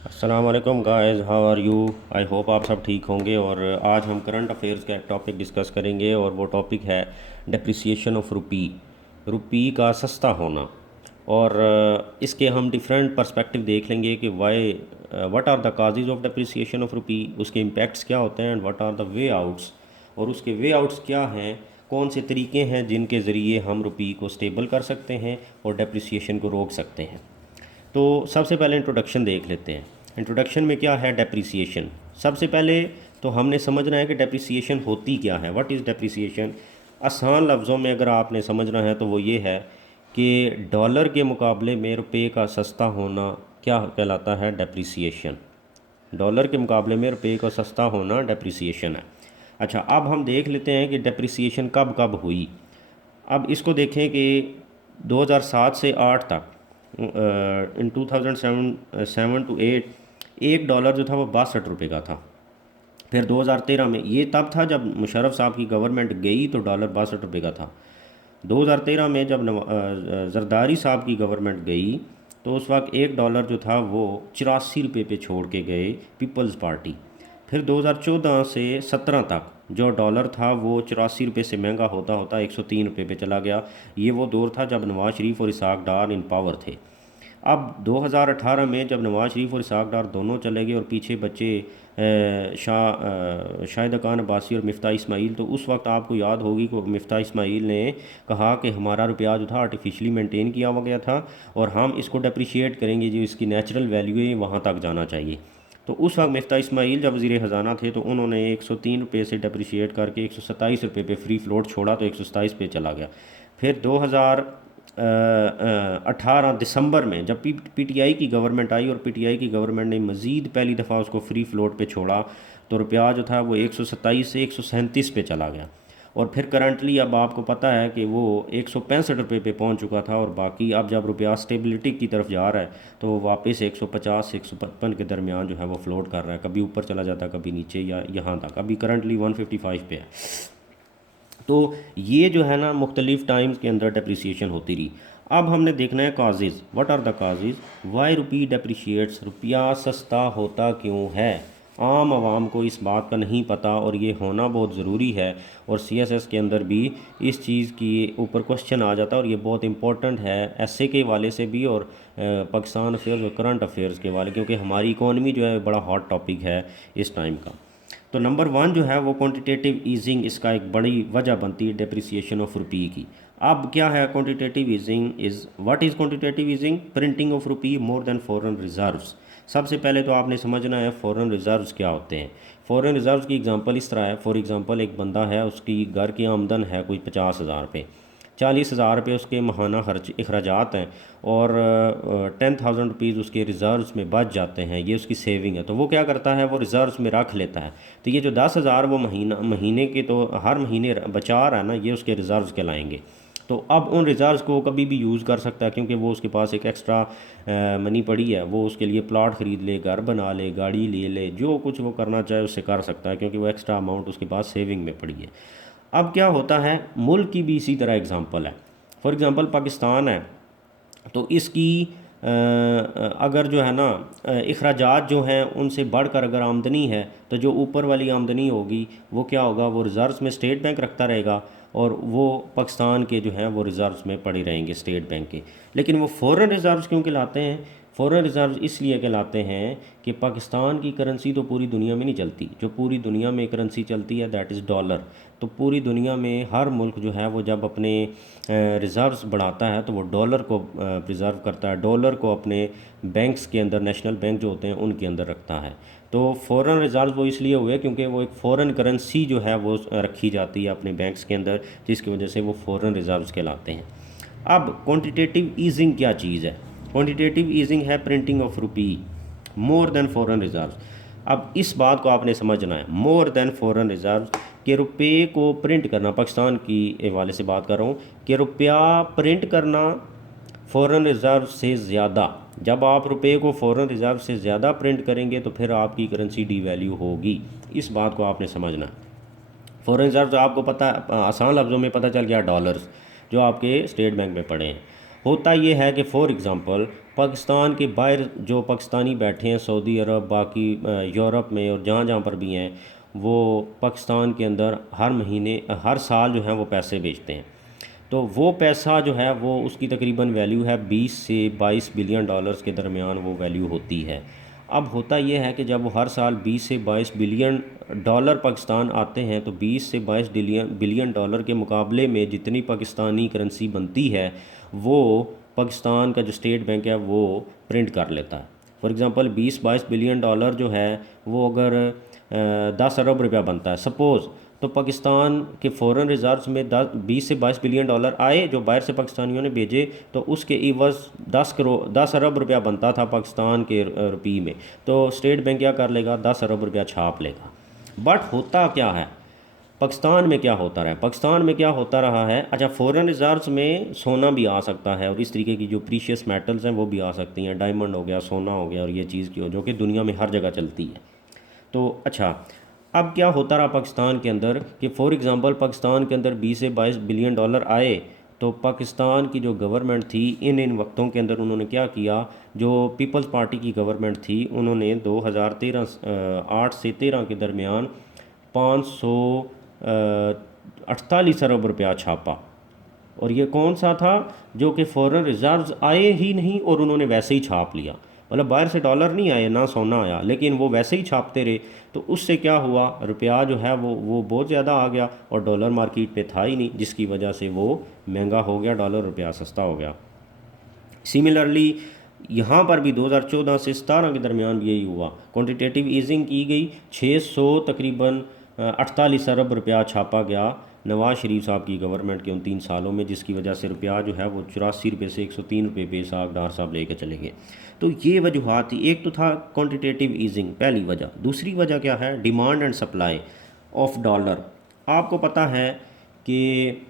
अस्सलाम वालेकुम guys, how are you. I hope आप सब ठीक होंगे। और आज हम करंट अफेयर्स का एक टॉपिक डिस्कस करेंगे और वो टॉपिक है डेप्रिसिएशन ऑफ रुपी, रुपी का सस्ता होना। और इसके हम डिफरेंट पर्सपेक्टिव देख लेंगे कि why what are the causes of depreciation of rupee, उसके इम्पैक्ट्स क्या होते हैं and what are the way outs, और उसके वे आउट्स क्या हैं, कौन से तरीके हैं जिनके ज़रिए हम रुपी को स्टेबल कर सकते हैं और डेप्रिसिएशन को रोक सकते हैं। तो सबसे पहले इंट्रोडक्शन देख लेते हैं। इंट्रोडक्शन में क्या है डेप्रिसिएशन। सबसे पहले तो हमने समझना है कि डेप्रिसिएशन होती क्या है, व्हाट इज़ डेप्रिसिएशन। आसान लफ्ज़ों में अगर आपने समझना है तो वो ये है कि डॉलर के मुकाबले में रुपए का सस्ता होना क्या कहलाता है, डेप्रिसिएशन। डॉलर के मुकाबले में रुपए का सस्ता होना डेप्रिसिएशन है। अच्छा, अब हम देख लेते हैं कि डेप्रिसिएशन कब कब हुई। अब इसको देखें कि 2007 से 8 तक, इन 2007 टू 8, एक डॉलर जो था वो 62 रुपये का था। फिर 2013 में, ये तब था जब मुशर्रफ साहब की गवर्नमेंट गई तो डॉलर 62 रुपये का था। 2013 में जब जरदारी साहब की गवर्नमेंट गई तो उस वक्त एक डॉलर जो था वो 84 रुपये पे छोड़ के गए पीपल्स पार्टी। फिर 2014 से 17 तक जो डॉलर था वो 84 रुपये से महंगा होता होता 103 रुपये पे चला गया। ये वो दौर था जब नवाज शरीफ और इसाक डार इन पावर थे। अब 2018 में जब नवाज शरीफ और इसाक डार दोनों चले गए और पीछे बच्चे शाहिद खान अब्बासी और मिफ्ता इस्माइल, तो उस वक्त आपको याद होगी कि मिफ्ता इस्माइल ने कहा कि हमारा रुपया जो था आर्टिफिशियली मेंटेन किया हुआ गया था और हम इसको डेप्रिशिएट करेंगे, जो इसकी नेचुरल वैल्यू है वहाँ तक जाना चाहिए। तो उस वक्त मिफ्ता इस्माइल जब वज़ीर ख़जाना थे तो उन्होंने 103 रुपये से डेप्रिशिएट करके 127 रुपये पे फ्री फ्लोट छोड़ा तो 127 पे चला गया। फिर 2018 दिसंबर में जब पीटीआई की गवर्नमेंट आई और पीटीआई की गवर्नमेंट ने मज़ीद पहली दफ़ा उसको फ्री फ्लोट पे छोड़ा तो रुपया जो था वो 127 से 137 पे चला गया। और फिर करंटली अब आपको पता है कि वो 165 रुपये पे पहुंच चुका था। और बाकी अब जब रुपया स्टेबिलिटी की तरफ जा रहा है तो वापस 150 से 155 के दरमियान जो है वो फ्लोट कर रहा है, कभी ऊपर चला जाता है कभी नीचे या यहाँ तक। अभी करंटली 155 पे है। तो ये जो है ना मुख्तलिफ टाइम्स के अंदर डेप्रिसिएशन होती रही। अब हमने देखना है causes, what are the causes why rupee depreciates, रुपया सस्ता होता क्यों है। आम आवाम को इस बात का नहीं पता और ये होना बहुत ज़रूरी है। और सीएसएस के अंदर भी इस चीज़ की ऊपर क्वेश्चन आ जाता है और ये बहुत इंपॉर्टेंट है ऐसे के वाले से भी और पाकिस्तान अफेयर्स और करंट अफेयर्स के वाले, क्योंकि हमारी इकॉनमी जो है बड़ा हॉट टॉपिक है इस टाइम का। तो नंबर 1 जो है वो क्वांटिटेटिव ईजिंग, इसका एक बड़ी वजह बनती है डेप्रिसिएशन ऑफ रुपी की। अब क्या है quantitative easing, is what is quantitative easing, printing of rupee more than foreign reserves. सबसे पहले तो आपने समझना है फॉरेन रिजर्व्स क्या होते हैं। फॉरेन रिजर्व्स की एग्जांपल इस तरह है, फॉर एग्जांपल एक बंदा है, उसकी घर की आमदन है कोई 50,000 रुपये, 40,000 रुपये उसके माहाना खर्च अखराजात हैं और 10,000 रुपीज़ उसके रिज़र्व्स में बच जाते हैं, ये उसकी सेविंग है। तो वो क्या करता है, वो रिज़र्व्स में रख लेता है। तो ये जो 10,000 वो महीने के तो हर महीने बचा रहा है ना, ये उसके रिज़र्व्स कहलाएंगे। तो अब उन रिज़र्व्स को कभी भी यूज़ कर सकता है क्योंकि वो उसके पास एक एक्स्ट्रा मनी पड़ी है। वो उसके लिए प्लॉट ख़रीद ले, घर बना ले, गाड़ी ले ले, जो कुछ वो करना चाहे उससे कर सकता है क्योंकि वो एक्स्ट्रा अमाउंट उसके पास सेविंग में पड़ी है। अब क्या होता है, मुल्क की भी इसी तरह एग्ज़ाम्पल है। फॉर एग्ज़ाम्पल पाकिस्तान है तो इसकी अगर जो है ना अखराजात जो हैं उनसे बढ़कर अगर आमदनी है तो जो ऊपर वाली आमदनी होगी वो क्या होगा, वो रिज़र्व्स में स्टेट बैंक रखता रहेगा और वो पाकिस्तान के जो हैं वो रिज़र्व्स में पड़े रहेंगे स्टेट बैंक के। लेकिन वो फॉरेन रिज़र्व्स क्यों कहलाते हैं, फॉरेन रिज़र्व्स इसलिए कहलाते हैं कि पाकिस्तान की करेंसी तो पूरी दुनिया में नहीं चलती, जो पूरी दुनिया में करेंसी चलती है दैट इज़ डॉलर। तो पूरी दुनिया में हर मुल्क जो है वो जब अपने रिज़र्व्स बढ़ाता है तो वो डॉलर को प्रिज़र्व करता है, डॉलर को अपने बैंक्स के अंदर, नेशनल बैंक जो होते हैं उनके अंदर रखता है। तो फॉरेन रिज़र्व्स वो इसलिए हुए क्योंकि वो एक फ़ॉरेन करेंसी जो है वो रखी जाती है अपने बैंक्स के अंदर, जिसकी वजह से वो फॉरेन रिज़र्व्स कहलाते हैं। अब क्वांटिटेटिव ईजिंग क्या चीज़ है, क्वांटिटेटिव ईजिंग है printing of rupee more than foreign reserves. अब इस बात को आपने समझना है, मोर देन फॉरेन रिज़र्व्स, कि रुपये को प्रिंट करना, पाकिस्तान की हवाले से बात कर रहा हूँ, कि रुपया प्रिंट करना फॉरेन रिज़र्व से ज़्यादा, जब आप रुपये को फॉरेन रिज़र्व से ज़्यादा प्रिंट करेंगे तो फिर आपकी करेंसी डीवैल्यू होगी। इस बात को आपने समझना है। फॉरेन रिज़र्व आपको पता, आसान लफ्ज़ों में पता चल गया, डॉलर्स जो आपके स्टेट बैंक में पड़े हैं। होता ये है कि फ़ॉर एग्ज़ाम्पल पाकिस्तान के बाहर जो पाकिस्तानी बैठे हैं सऊदी अरब बाकी यूरोप में और जहाँ जहाँ पर भी हैं, वो पाकिस्तान के अंदर हर महीने हर साल जो है वो पैसे भेजते हैं। तो वो पैसा जो है वो उसकी तकरीबन वैल्यू है 20 से 22 बिलियन डॉलर्स के दरमियान वो वैल्यू होती है। अब होता यह है कि जब वो हर साल 20 से 22 बिलियन डॉलर पाकिस्तान आते हैं, तो 20 से 22 बिलियन डॉलर के मुकाबले में जितनी पाकिस्तानी करेंसी बनती है वो पाकिस्तान का जो स्टेट बैंक है वो प्रिंट कर लेता है। फॉर एग्ज़ाम्पल 20-22 बिलियन डॉलर जो है वो अगर 10 अरब रुपया बनता है सपोज़, तो पाकिस्तान के फ़ॉरेन रिज़र्व्स में 20 से 22 बिलियन डॉलर आए जो बाहर से पाकिस्तानियों ने भेजे, तो उसके इवज़ 10 अरब रुपया बनता था पाकिस्तान के रुपये में। तो स्टेट बैंक क्या कर लेगा, 10 अरब रुपया छाप लेगा। बट होता क्या है पाकिस्तान में, क्या होता रहा है पाकिस्तान में क्या होता रहा है, अच्छा फ़ॉरेन रिज़र्व्स में सोना भी आ सकता है और इस तरीके की जो प्रीशियस मेटल्स हैं वो भी आ सकती हैं, डायमंड हो गया, सोना हो गया और ये चीज़ की जो कि दुनिया में हर जगह चलती है। तो अच्छा, अब क्या होता रहा पाकिस्तान के अंदर कि फ़ॉर एग्ज़ाम्पल पाकिस्तान के अंदर 20 से 22 बिलियन डॉलर आए, तो पाकिस्तान की जो गवर्नमेंट थी इन वक्तों के अंदर उन्होंने क्या किया, जो पीपल्स पार्टी की गवर्नमेंट थी उन्होंने 2008 से 13 के दरमियान 548 अरब रुपया छापा। और ये कौन सा था, जो कि फ़ॉरेन रिज़र्व्स आए ही नहीं और उन्होंने वैसे ही छाप लिया, मतलब बाहर से डॉलर नहीं आए ना सोना आया, लेकिन वो वैसे ही छापते रहे। तो उससे क्या हुआ, रुपया जो है वो बहुत ज़्यादा आ गया और डॉलर मार्केट पे था ही नहीं, जिसकी वजह से वो महंगा हो गया, डॉलर रुपया सस्ता हो गया। सिमिलरली यहाँ पर भी 2014 से 17 के दरमियान भी यही हुआ, क्वांटिटेटिव ईजिंग की गई, 600 तकरीबन 48 अरब रुपया छापा गया नवाज़ शरीफ साहब की गवर्नमेंट के उन 3 सालों में, जिसकी वजह से रुपया जो है वो 84 रुपये से 103 रुपये पे साहब डार साहब लेके चले गए। तो ये वजूहत थी, एक तो था क्वांटिटेटिव ईजिंग पहली वजह, दूसरी वजह क्या है, demand and supply of dollar. आपको पता है कि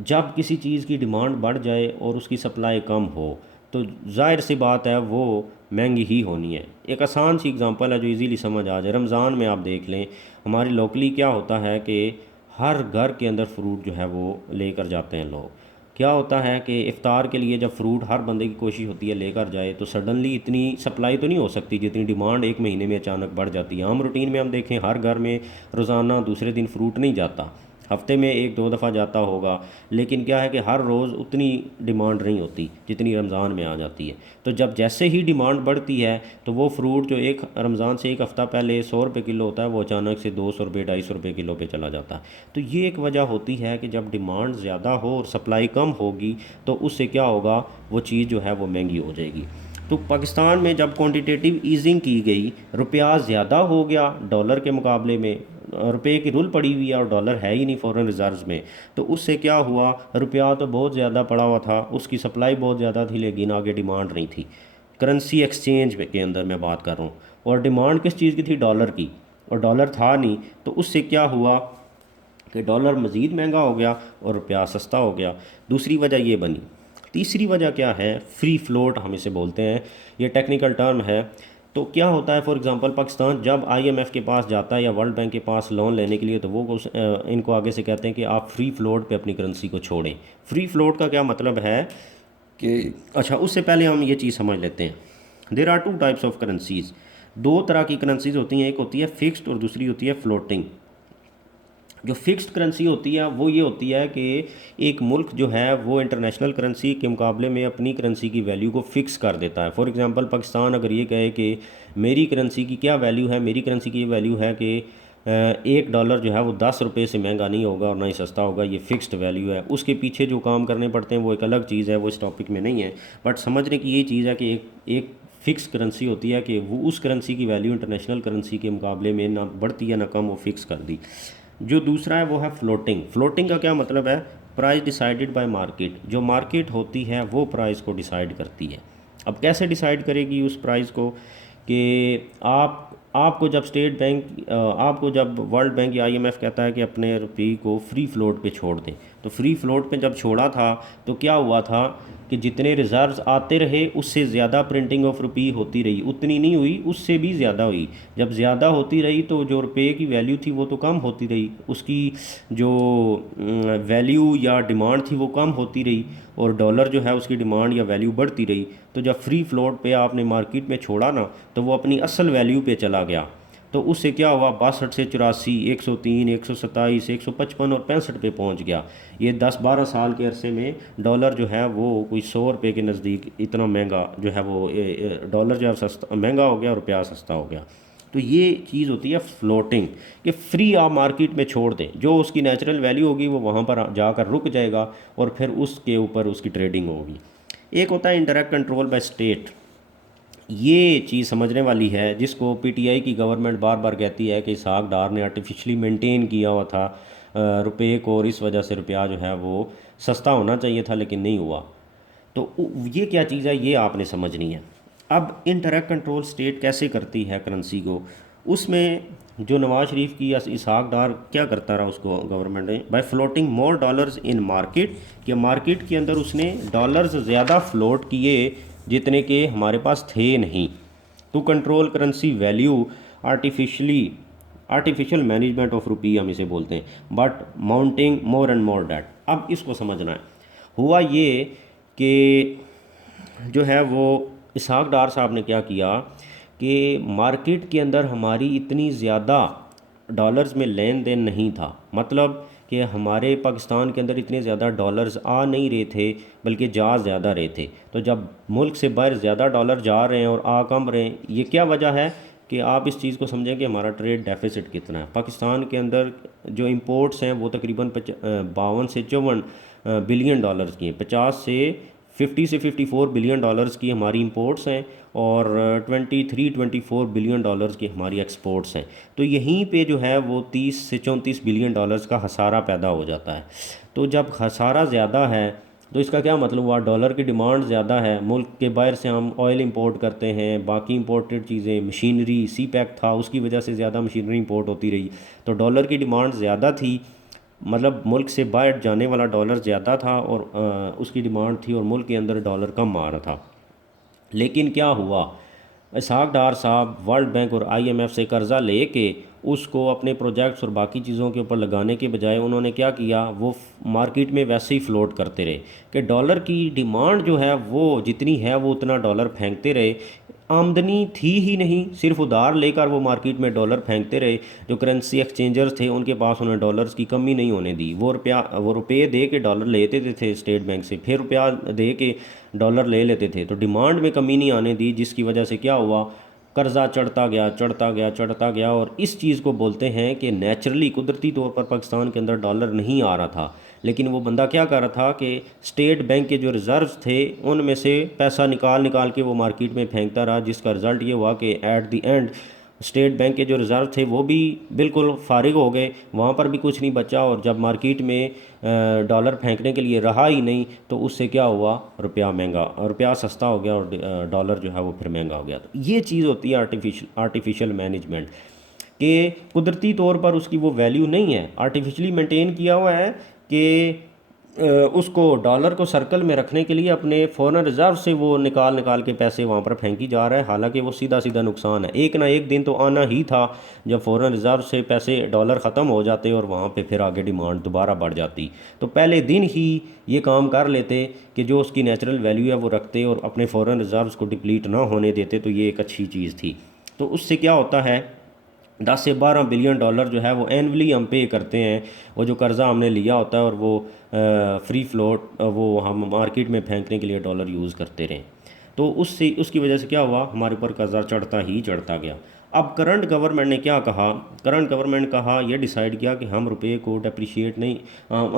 जब किसी चीज़ की डिमांड बढ़ जाए और उसकी सप्लाई कम हो तो जाहिर सी बात है वो महंगी ही होनी है। एक आसान सी एग्ज़ाम्पल है जो इजीली समझ आ जाए, रमज़ान में आप देख लें हमारी लोकली क्या होता है कि हर घर के अंदर फ्रूट जो है वो लेकर जाते हैं लोग। क्या होता है कि इफ़्तार के लिए जब फ्रूट हर बंदे की कोशिश होती है लेकर जाए, तो सडनली इतनी सप्लाई तो नहीं हो सकती जितनी डिमांड एक महीने में अचानक बढ़ जाती है। आम रूटीन में हम देखें हर घर में रोज़ाना दूसरे दिन फ्रूट नहीं जाता, हफ्ते में 1-2 दफ़ा जाता होगा, लेकिन क्या है कि हर रोज़ उतनी डिमांड नहीं होती जितनी रमज़ान में आ जाती है। तो जब जैसे ही डिमांड बढ़ती है तो वो फ्रूट जो एक रमज़ान से एक हफ़्ता पहले 100 रुपये किलो होता है वो अचानक से 200 रुपये 250 रुपये किलो पे चला जाता है। तो ये एक वजह होती है कि जब डिमांड ज़्यादा हो और सप्लाई कम होगी तो उससे क्या होगा, वो चीज़ जो है वो महंगी हो जाएगी। तो पाकिस्तान में जब क्वांटिटेटिव ईजिंग की गई, रुपया ज़्यादा हो गया डॉलर के मुकाबले में, रुपये की रूल पड़ी हुई है और डॉलर है ही नहीं फ़ॉरेन रिज़र्व्स में, तो उससे क्या हुआ, रुपया तो बहुत ज़्यादा पड़ा हुआ था, उसकी सप्लाई बहुत ज़्यादा थी लेकिन आगे डिमांड नहीं थी। करेंसी एक्सचेंज के अंदर मैं बात कर रहा हूँ, और डिमांड किस चीज़ की थी, डॉलर की, और डॉलर था नहीं, तो उससे क्या हुआ कि डॉलर मज़ीद महंगा हो गया और रुपया सस्ता हो गया। दूसरी वजह ये बनी। तीसरी वजह क्या है, फ्री फ्लोट हम इसे बोलते हैं, ये टेक्निकल टर्म है। तो क्या होता है, फॉर एग्जांपल पाकिस्तान जब आईएमएफ के पास जाता है या वर्ल्ड बैंक के पास लोन लेने के लिए, तो वो इनको आगे से कहते हैं कि आप फ्री फ्लोट पे अपनी करेंसी को छोड़ें। फ्री फ्लोट का क्या मतलब है कि अच्छा, उससे पहले हम ये चीज़ समझ लेते हैं। There are 2 types of currencies, 2 तरह की करेंसीज़ होती हैं, एक होती है फ़िक्स्ड और दूसरी होती है फ्लोटिंग। जो फिक्स्ड करेंसी होती है वो ये होती है कि एक मुल्क जो है वो इंटरनेशनल करेंसी के मुकाबले में अपनी करेंसी की वैल्यू को फ़िक्स कर देता है। फॉर एग्जांपल पाकिस्तान अगर ये कहे कि मेरी करेंसी की क्या वैल्यू है, मेरी करेंसी की ये वैल्यू है कि $1 जो है वो 10 रुपये से महंगा नहीं होगा और ना ही सस्ता होगा, ये फ़िक्स्ड वैल्यू है। उसके पीछे जो काम करने पड़ते हैं वो एक अलग चीज़ है, वो इस टॉपिक में नहीं है। बट समझने की ये चीज़ है कि एक फ़िक्स करेंसी होती है कि वो उस करेंसी की वैल्यू इंटरनेशनल करेंसी के मुकाबले में ना बढ़ती है ना कम, वो फ़िक्स कर दी। जो दूसरा है वो है फ्लोटिंग। फ्लोटिंग का क्या मतलब है, प्राइस डिसाइडेड बाय मार्केट, जो मार्केट होती है वो प्राइस को डिसाइड करती है। अब कैसे डिसाइड करेगी उस प्राइस को, कि आपको जब स्टेट बैंक आपको जब वर्ल्ड बैंक या आईएमएफ कहता है कि अपने रुपये को फ्री फ्लोट पे छोड़ दें, तो फ्री फ्लोट पे जब छोड़ा था तो क्या हुआ था कि जितने रिज़र्व्स आते रहे उससे ज़्यादा प्रिंटिंग ऑफ रुपी होती रही, उतनी नहीं हुई, उससे भी ज़्यादा हुई। जब ज़्यादा होती रही तो जो रुपये की वैल्यू थी वो तो कम होती रही, उसकी जो वैल्यू या डिमांड थी वो कम होती रही, और डॉलर जो है उसकी डिमांड या वैल्यू बढ़ती रही। तो जब फ्री फ्लोट पे आपने मार्केट में छोड़ा ना, तो वो अपनी असल वैल्यू पे चला गया। तो उससे क्या हुआ, 62 से 84, 103, 127, 155 और 65 पे पहुंच गया। ये 10-12 साल के अरसे में डॉलर जो है वो कोई 100 रुपये के नज़दीक इतना महंगा जो है वो डॉलर जो है सस्ता महंगा हो गया और रुपया सस्ता हो गया। तो ये चीज़ होती है फ्लोटिंग, कि फ्री आप मार्केट में छोड़ दें, जो उसकी नेचुरल वैल्यू होगी वो वहाँ पर जाकर रुक जाएगा और फिर उसके ऊपर उसकी ट्रेडिंग होगी। एक होता है इंडायरेक्ट कंट्रोल बाय स्टेट। ये चीज़ समझने वाली है, जिसको पीटीआई की गवर्नमेंट बार बार कहती है कि इसहाक डार ने आर्टिफिशली मेंटेन किया हुआ था रुपये को, और इस वजह से रुपया जो है वो सस्ता होना चाहिए था लेकिन नहीं हुआ। तो ये क्या चीज़ है, ये आपने समझनी है। अब इनडायरेक्ट कंट्रोल स्टेट कैसे करती है करेंसी को, उसमें जो नवाज शरीफ की या इसहाक डार क्या करता रहा उसको गवर्नमेंट ने, by floating more dollars in market, कि मार्केट के अंदर उसने डॉलर्स ज़्यादा फ्लोट किए जितने के हमारे पास थे नहीं। To control currency value artificial management of rupee हम इसे बोलते हैं, but mounting more and more debt. अब इसको समझना है, हुआ ये कि जो है वो इसहाक डार साहब ने क्या किया कि मार्केट के अंदर हमारी इतनी ज़्यादा डॉलर्स में लेन देन नहीं था, मतलब कि हमारे पाकिस्तान के अंदर इतने ज़्यादा डॉलर्स आ नहीं रहे थे बल्कि जा ज़्यादा रहे थे। तो जब मुल्क से बाहर ज़्यादा डॉलर जा रहे हैं और आ कम रहे हैं, ये क्या वजह है कि आप इस चीज़ को समझें कि हमारा ट्रेड डेफिसिट कितना है। पाकिस्तान के अंदर जो इंपोर्ट्स हैं वो तकरीबन 52 से 54 बिलियन डॉलर्स की हैं, 50 से 54 बिलियन डॉलर्स की हमारी इंपोर्ट्स हैं, और 23-24 बिलियन डॉलर्स की हमारी एक्सपोर्ट्स हैं। तो यहीं पे जो है वो 30 से 34 बिलियन डॉलर्स का खसारा पैदा हो जाता है। तो जब खसारा ज़्यादा है तो इसका क्या मतलब हुआ, डॉलर की डिमांड ज़्यादा है, मुल्क के बाहर से हम ऑयल इंपोर्ट करते हैं, बाकी इंपोर्टेड चीज़ें, मशीनरी, सी पैक था उसकी वजह से ज़्यादा मशीनरी इंपोर्ट होती रही, तो डॉलर की डिमांड ज़्यादा थी, मतलब मुल्क से बाहर जाने वाला डॉलर ज़्यादा था और उसकी डिमांड थी, और मुल्क के अंदर डॉलर कम आ रहा था। लेकिन क्या हुआ, इसहाक डार साहब वर्ल्ड बैंक और आईएमएफ से कर्ज़ा लेके उसको अपने प्रोजेक्ट्स और बाकी चीज़ों के ऊपर लगाने के बजाय उन्होंने क्या किया, वो मार्केट में वैसे ही फ्लोट करते रहे कि डॉलर की डिमांड जो है वो जितनी है वो उतना डॉलर फेंकते रहे। आमदनी थी ही नहीं, सिर्फ उधार लेकर वो मार्केट में डॉलर फेंकते रहे। जो करेंसी एक्सचेंजर्स थे उनके पास उन्हें डॉलर्स की कमी नहीं होने दी, वो रुपये दे के डॉलर लेते थे स्टेट बैंक से, फिर रुपया दे के डॉलर ले लेते थे, तो डिमांड में कमी नहीं आने दी, जिसकी वजह से क्या हुआ, कर्ज़ा चढ़ता गया चढ़ता गया चढ़ता गया। और इस चीज़ को बोलते हैं कि नेचुरली कुदरती तौर पर पाकिस्तान के अंदर डॉलर नहीं आ रहा था, लेकिन वो बंदा क्या कर रहा था कि स्टेट बैंक के जो रिज़र्व्स थे उनमें से पैसा निकाल निकाल के वो मार्केट में फेंकता रहा, जिसका रिज़ल्ट ये हुआ कि at the end state bank के जो रिज़र्व थे वो भी बिल्कुल फारिग हो गए, वहाँ पर भी कुछ नहीं बचा, और जब मार्केट में डॉलर फेंकने के लिए रहा ही नहीं तो उससे क्या हुआ, रुपया सस्ता हो गया और डॉलर जो है वो फिर महंगा हो गया। तो ये चीज़ होती है आर्टिफिशियल मैनेजमेंट, कि कुदरती तौर पर उसकी वो वैल्यू नहीं है, आर्टिफिशियली मेंटेन किया हुआ है कि उसको डॉलर को सर्कल में रखने के लिए अपने फॉरेन रिजर्व से वो निकाल निकाल के पैसे वहाँ पर फेंकी जा रहा है, हालांकि वो सीधा सीधा नुकसान है। एक ना एक दिन तो आना ही था जब फॉरेन रिजर्व से पैसे डॉलर ख़त्म हो जाते और वहाँ पे फिर आगे डिमांड दोबारा बढ़ जाती, तो पहले दिन ही ये काम कर लेते कि जो उसकी नेचुरल वैल्यू है वो रखते और अपने फॉरेन रिजर्व्स को डिप्लीट ना होने देते, तो ये एक अच्छी चीज़ थी। तो उससे क्या होता है, 10 से 12 बिलियन डॉलर जो है वो एनुअली हम पे करते हैं, वो जो कर्ज़ा हमने लिया होता है, और वो फ्री फ्लोट वो हम मार्केट में फेंकने के लिए डॉलर यूज़ करते रहें। तो उससे उसकी वजह से क्या हुआ, हमारे ऊपर कर्ज़ा चढ़ता ही चढ़ता गया। अब करंट गवर्नमेंट ने क्या कहा, करंट गवर्नमेंट कहा, ये डिसाइड किया कि हम रुपये को डेप्रिशिएट नहीं,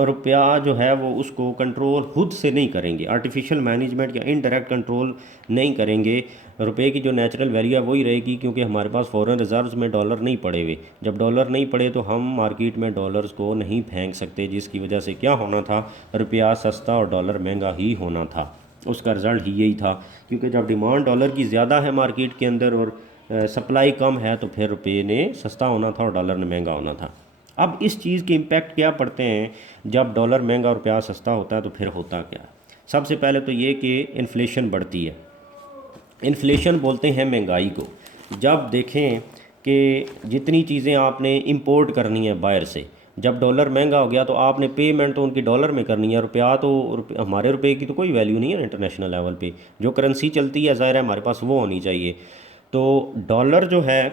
रुपया जो है वो उसको कंट्रोल खुद से नहीं करेंगे, आर्टिफिशियल मैनेजमेंट या इनडायरेक्ट कंट्रोल नहीं करेंगे। रुपये की जो नेचुरल वैल्यू है वही रहेगी, क्योंकि हमारे पास फॉरेन रिजर्व्स में डॉलर नहीं पड़े हुए। जब डॉलर नहीं पड़े तो हम मार्केट में डॉलर्स को नहीं फेंक सकते, जिसकी वजह से क्या होना था, रुपया सस्ता और डॉलर महंगा ही होना था। उसका रिज़ल्ट ही यही था, क्योंकि जब डिमांड डॉलर की ज़्यादा है मार्केट के अंदर और सप्लाई कम है, तो फिर रुपये ने सस्ता होना था और डॉलर ने महंगा होना था। अब इस चीज़ के इम्पेक्ट क्या पड़ते हैं, जब डॉलर महंगा और रुपया सस्ता होता है तो फिर होता क्या है। सबसे पहले तो ये कि इन्फ्लेशन बढ़ती है। इन्फ्लेशन बोलते हैं महंगाई को। जब देखें कि जितनी चीज़ें आपने इंपोर्ट करनी है बाहर से, जब डॉलर महंगा हो गया तो आपने पेमेंट तो उनकी डॉलर में करनी है। रुपया तो हमारे रुपये की तो कोई वैल्यू नहीं है इंटरनेशनल लेवल पे। जो करेंसी चलती है ज़ाहिर है हमारे पास वो होनी चाहिए। तो डॉलर जो है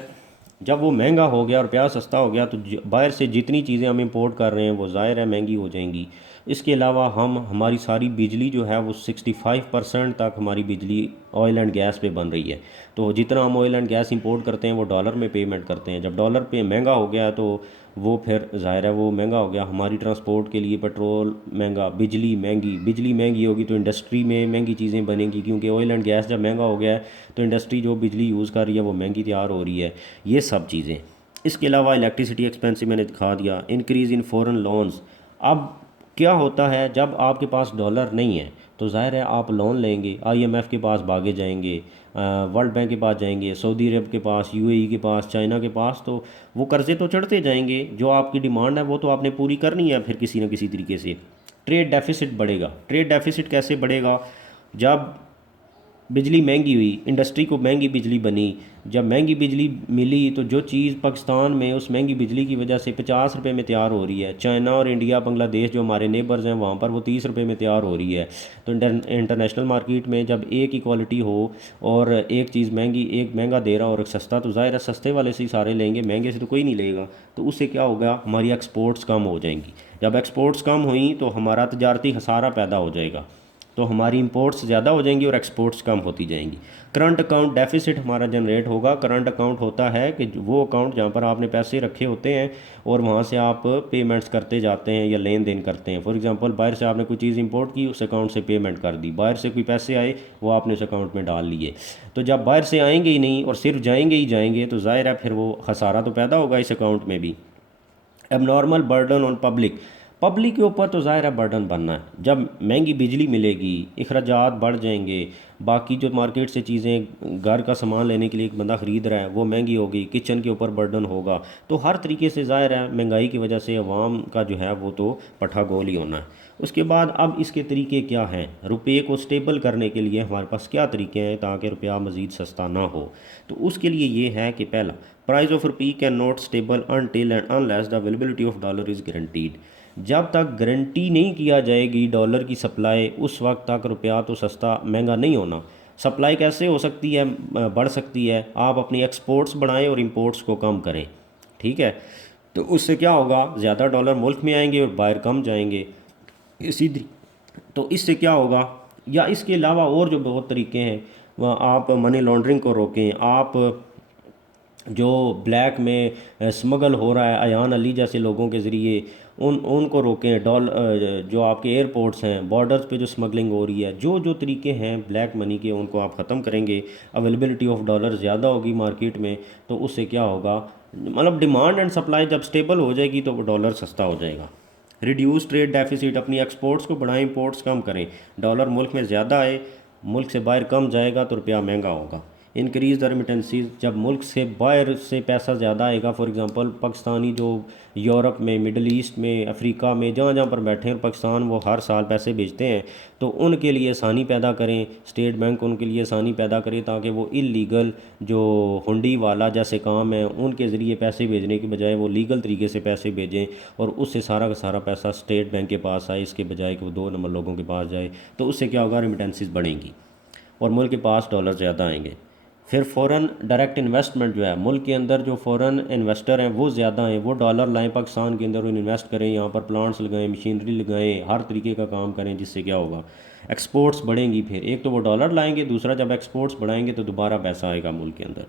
जब वो महंगा हो गया और रुपया सस्ता हो गया तो बाहर से जितनी चीज़ें हम इंपोर्ट कर रहे हैं वो ज़ाहिर है महंगी हो जाएंगी। इसके अलावा हमारी सारी बिजली जो है वो 65% तक हमारी बिजली ऑयल एंड गैस पे बन रही है। तो जितना हम ऑयल एंड गैस इंपोर्ट करते हैं वो डॉलर में पेमेंट करते हैं। जब डॉलर पे महंगा हो गया तो वो फिर ज़ाहिर है वो महंगा हो गया हमारी ट्रांसपोर्ट के लिए, पेट्रोल महंगा, बिजली महंगी होगी तो इंडस्ट्री में महंगी चीज़ें बनेंगी, क्योंकि ऑयल एंड गैस जब महंगा हो गया है तो इंडस्ट्री जो बिजली यूज़ कर रही है वो महंगी तैयार हो रही है। ये सब चीज़ें। इसके अलावा इलेक्ट्रिसिटी एक्सपेंसिव मैंने दिखा दिया। Increase in foreign loans. अब क्या होता है जब आपके पास डॉलर नहीं है तो ज़ाहिर है आप लोन लेंगे, आईएमएफ के पास भागे जाएंगे, वर्ल्ड बैंक के पास जाएंगे, सऊदी अरब के पास, यूएई के पास, चाइना के पास। तो वो कर्ज़े तो चढ़ते जाएंगे। जो आपकी डिमांड है वो तो आपने पूरी करनी है फिर किसी न किसी तरीके से। ट्रेड डेफिसिट बढ़ेगा। ट्रेड डेफिसिट कैसे बढ़ेगा? जब बिजली महंगी हुई, इंडस्ट्री को महंगी बिजली बनी, जब महंगी बिजली मिली तो जो चीज़ पाकिस्तान में उस महंगी बिजली की वजह से 50 रुपये में तैयार हो रही है, चाइना और इंडिया, बांग्लादेश जो हमारे नेबर्स हैं वहाँ पर वो 30 रुपये में तैयार हो रही है। तो इंटरनेशनल मार्केट में जब एक ही क्वालिटी हो और एक चीज़ महंगी, एक महंगा दे रहा और एक सस्ता, तो ज़ाहिर है सस्ते वाले से ही सारे लेंगे, महंगे से तो कोई नहीं लेगा। तो उससे क्या होगा, हमारी एक्सपोर्ट्स कम हो जाएंगी। जब एक्सपोर्ट्स कम हुई तो हमारा तजारती खसारा पैदा हो जाएगा, तो हमारी इंपोर्ट्स ज़्यादा हो जाएंगी और एक्सपोर्ट्स कम होती जाएंगी। करंट अकाउंट डेफिसिट हमारा जनरेट होगा। करंट अकाउंट होता है कि वो अकाउंट जहाँ पर आपने पैसे रखे होते हैं और वहाँ से आप पेमेंट्स करते जाते हैं या लेन देन करते हैं। फॉर एग्जांपल बाहर से आपने कोई चीज़ इंपोर्ट की, उस अकाउंट से पेमेंट कर दी, बाहर से कोई पैसे आए वो आपने उस अकाउंट में डाल लिए। तो जब बाहर से आएंगे ही नहीं और सिर्फ जाएंगे ही जाएंगे तो ज़ाहिर है फिर वो खसारा तो पैदा होगा इस अकाउंट में भी। Abnormal burden on public. Public के ऊपर तो ज़ाहिर है बर्डन बनना है। जब महंगी बिजली मिलेगी, अखराजात बढ़ जाएंगे, बाकी जो मार्केट से चीज़ें घर का सामान लेने के लिए एक बंदा ख़रीद रहा है वो महंगी होगी, किचन के ऊपर बर्डन होगा। तो हर तरीके से ज़ाहिर है महंगाई की वजह से अवाम का जो है वो तो पठा गोल ही होना है। उसके बाद अब इसके तरीके क्या हैं, रुपये को स्टेबल करने के लिए हमारे पास क्या तरीके हैं ताकि रुपया मज़ीद सस्ता ना हो। तो उसके लिए ये है कि पहला, price of rupee can not stable until and unless the availability of dollar is guaranteed. जब तक गारंटी नहीं किया जाएगी डॉलर की सप्लाई, उस वक्त तक रुपया तो सस्ता महंगा नहीं होना। सप्लाई कैसे हो सकती है, बढ़ सकती है? आप अपनी एक्सपोर्ट्स बढ़ाएं और इंपोर्ट्स को कम करें, ठीक है। तो उससे क्या होगा, ज़्यादा डॉलर मुल्क में आएंगे और बाहर कम जाएंगे। इसी तो इससे क्या होगा, या इसके अलावा और जो बहुत तरीके हैं, वह आप मनी लॉन्ड्रिंग को रोकें। आप जो ब्लैक में स्मगल हो रहा है अयान अली जैसे लोगों के ज़रिए, उनको रोकें। जो आपके एयरपोर्ट्स हैं, बॉर्डर्स पे जो स्मगलिंग हो रही है, जो जो तरीके हैं ब्लैक मनी के, उनको आप ख़त्म करेंगे। अवेलेबिलिटी ऑफ डॉलर ज़्यादा होगी मार्केट में, तो उससे क्या होगा, मतलब डिमांड एंड सप्लाई जब स्टेबल हो जाएगी तो डॉलर सस्ता हो जाएगा। रिड्यूस ट्रेड डेफिसिट, अपनी एक्सपोर्ट्स को बढ़ाएं, इंपोर्ट्स कम करें। डॉलर मुल्क में ज़्यादा आए, मुल्क से बाहर कम जाएगा तो रुपया महंगा होगा। इंक्रीज़ द रेमिटेंसीज, जब मुल्क से बाहर से पैसा ज़्यादा आएगा, फॉर एग्जांपल पाकिस्तानी जो यूरोप में, मिडल ईस्ट में, अफ्रीका में, जहाँ जहाँ पर बैठे हैं पाकिस्तान, वो हर साल पैसे भेजते हैं, तो उनके लिए आसानी पैदा करें। स्टेट बैंक उनके लिए आसानी पैदा करे ताकि वो इलीगल जो हुंडी वाला जैसे काम है उनके ज़रिए पैसे भेजने के बजाय वो लीगल तरीके से पैसे भेजें और उससे सारा का सारा पैसा स्टेट बैंक के पास आए, इसके बजाय कि वो 2 नंबर लोगों के पास जाए। तो उससे क्या होगा, रेमिटेंसीज बढ़ेंगी और मुल्क के पास डॉलर ज़्यादा आएंगे। फिर फ़ॉरेन डायरेक्ट इन्वेस्टमेंट जो है, मुल्क के अंदर जो फ़ॉरेन इन्वेस्टर हैं वो ज़्यादा हैं, वो डॉलर लाएं पाकिस्तान के अंदर, इन्वेस्ट करें, यहाँ पर प्लांट्स लगाएं, मशीनरी लगाएं, हर तरीके का काम करें, जिससे क्या होगा, एक्सपोर्ट्स बढ़ेंगी। फिर एक तो वो डॉलर लाएंगे, दूसरा जब एक्सपोर्ट्स बढ़ाएंगे तो दोबारा पैसा आएगा मुल्क के अंदर।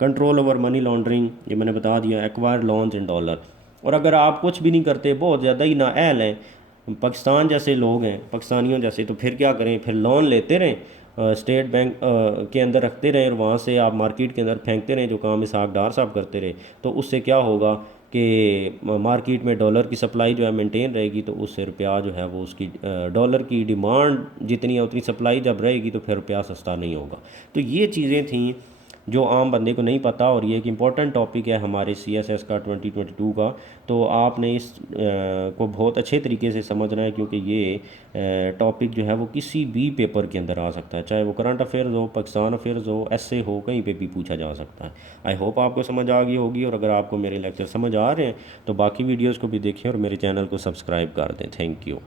कंट्रोल ओवर मनी लॉन्ड्रिंग, ये मैंने बता दिया। एक्वायर लोन्स इन डॉलर, और अगर आप कुछ भी नहीं करते, बहुत ज़्यादा ही नाअहल हैं पाकिस्तान जैसे लोग हैं, पाकिस्तानियों जैसे, तो फिर क्या करें, फिर लोन लेते रहें, स्टेट बैंक के अंदर रखते रहें और वहाँ से आप मार्केट के अंदर फेंकते रहें, जो काम इसहाक डार साहब करते रहे। तो उससे क्या होगा कि मार्केट में डॉलर की सप्लाई जो है मेंटेन रहेगी, तो उससे रुपया जो है वो उसकी डॉलर की डिमांड जितनी है उतनी सप्लाई जब रहेगी तो फिर रुपया सस्ता नहीं होगा। तो ये चीज़ें थी जो आम बंदे को नहीं पता, और ये एक इम्पॉर्टेंट टॉपिक है हमारे CSS का 2022 का। तो आपने इस को बहुत अच्छे तरीके से समझना है, क्योंकि ये टॉपिक जो है वो किसी भी पेपर के अंदर आ सकता है, चाहे वो करंट अफेयर्स हो, पाकिस्तान अफेयर्स हो, ऐसे हो, कहीं पे भी पूछा जा सकता है। आई होप आपको समझ आ गई होगी, और अगर आपको मेरे लेक्चर समझ आ रहे हैं तो बाकी वीडियोज़ को भी देखें और मेरे चैनल को सब्सक्राइब कर दें। Thank you.